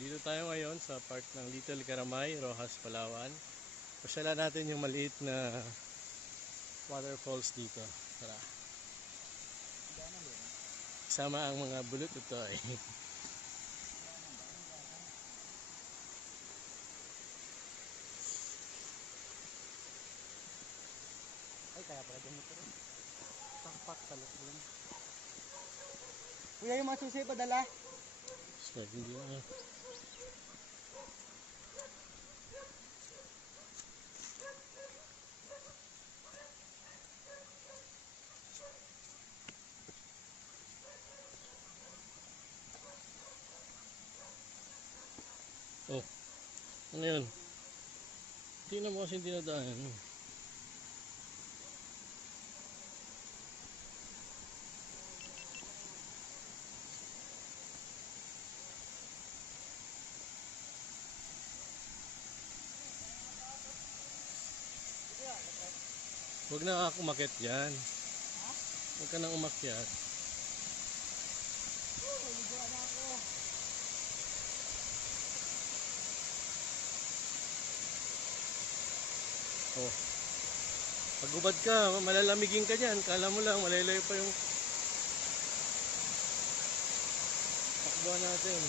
Dito tayo ngayon sa park ng Little Caramay, Roxas, Palawan. Pasyalan natin yung maliit na waterfalls dito. Tara. Kasama ang mga bulot ito eh. Ay, kaya pala ganito rin. Pakpak talos din. Kuya, yung mga susi padala. So, hindi na. Oh, ano yun? Hindi na mo kasi dinadaan. Huwag na ako umakyat yan. Huwag ka nang umakyat. Oh. Pagubad ka, malalamigin ka dyan. Kala mo lang, malalayo pa yung takbuhan natin.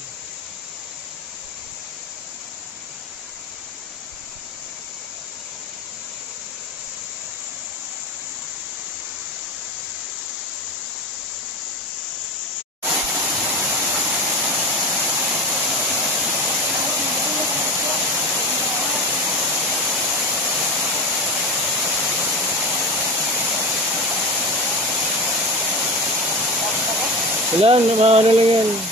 Wala, ano lang yan.